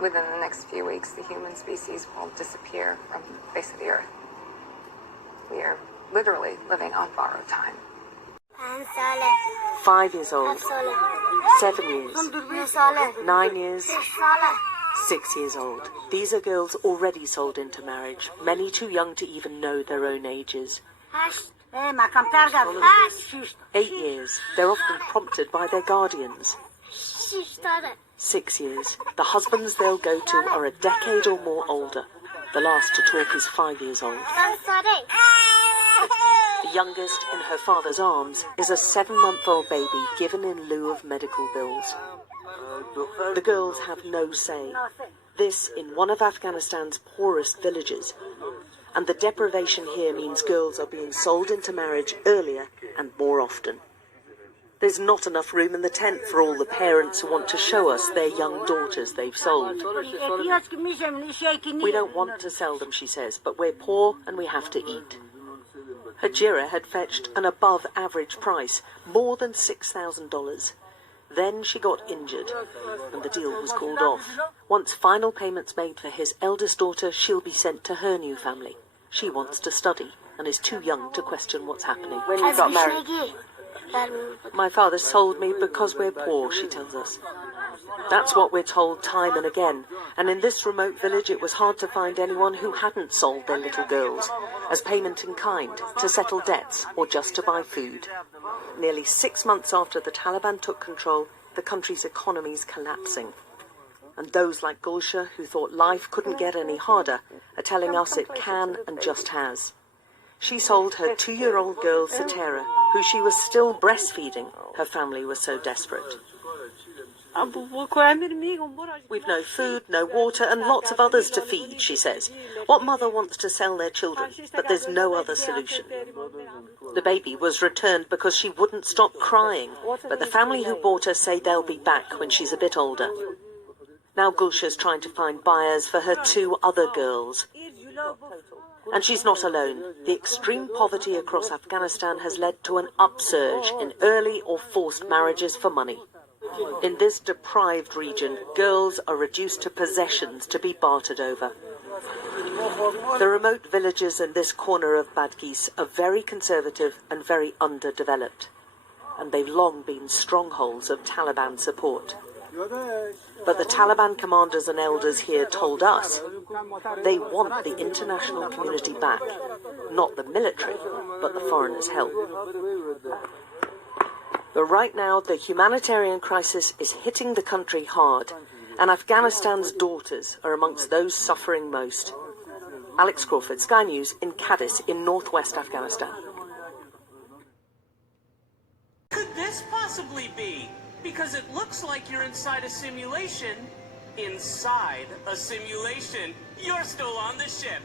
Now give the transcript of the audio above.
within the next few weeks, the human species will disappear from the face of the earth. We are literally living on borrowed time. 5 years old, 7 years, 9 years, 6 years old. These are girls already sold into marriage, many too young to even know their own ages. 8 years, they're often prompted by their guardians. 6 years, the husbands they'll go to are a decade or more older. The last to talk is 5 years old. The youngest, in her father's arms, is a 7-month-old baby given in lieu of medical bills. The girls have no say. This in one of Afghanistan's poorest villages. And the deprivation here means girls are being sold into marriage earlier and more often. There's not enough room in the tent for all the parents who want to show us their young daughters they've sold. We don't want to sell them, she says, but we're poor and we have to eat. Hajira had fetched an above-average price, more than $6,000. Then she got injured, and the deal was called off. Once final payments made for his eldest daughter, she'll be sent to her new family. She wants to study, and is too young to question what's happening. When you got married? My father sold me because we're poor, she tells us. That's what we're told time and again, and in this remote village it was hard to find anyone who hadn't sold their little girls, as payment in kind, to settle debts, or just to buy food. Nearly 6 months after the Taliban took control, the country's economy's collapsing. And those like Gulsha, who thought life couldn't get any harder, are telling us it can and just has. She sold her 2-year-old girl, Satera, who she was still breastfeeding. Her family was so desperate. We've no food, no water, and lots of others to feed, she says. What mother wants to sell their children? But there's no other solution. The baby was returned because she wouldn't stop crying, but the family who bought her say they'll be back when she's a bit older. Now Gulsha's trying to find buyers for her 2 other girls. And she's not alone. The extreme poverty across Afghanistan has led to an upsurge in early or forced marriages for money. In this deprived region, girls are reduced to possessions to be bartered over. The remote villages in this corner of Badghis are very conservative and very underdeveloped, and they've long been strongholds of Taliban support. But the Taliban commanders and elders here told us they want the international community back, not the military, but the foreigners' help. But right now, the humanitarian crisis is hitting the country hard, and Afghanistan's daughters are amongst those suffering most. Alex Crawford, Sky News, in Cadiz, in northwest Afghanistan. Could this possibly be? Because it looks like you're inside a simulation. Inside a simulation. You're still on the ship.